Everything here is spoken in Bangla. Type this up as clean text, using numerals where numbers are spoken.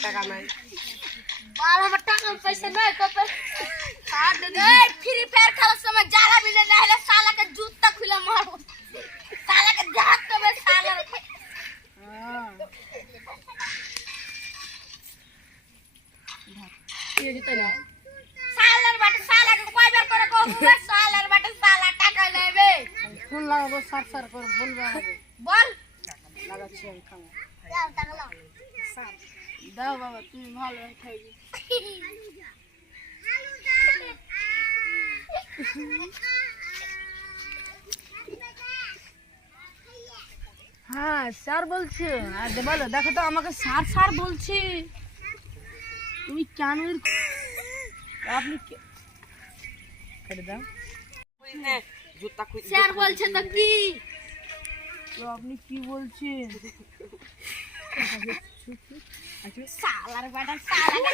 টাকা নাই আমার টাকা পয়সা নাই কপে ফ্রি ফায়ার খেলার সময় জ্বালা বিলে না হলে শালাকে জুতা খুলে মারবো শালাকে জাহাজ তবে শালার শালার বাটে শালাকে কয়বার করে কইবে শালার বাটে শালা টাকা নেবে ফোন লাগাবো সার সার করে বলবো বল লাগাচ্ছি আমি খাবো দাও টাকা দাও দাও বাবা তুমি ভালো খাইবি হ্যাঁ স্যার বলছে আর বলো দেখো তো আমাকে স্যার স্যার বলছি তুমি কেন আপনি কেটে দাও স্যার বলছে তো কি তো আপনি কি বলছেন শালার বাটা শালা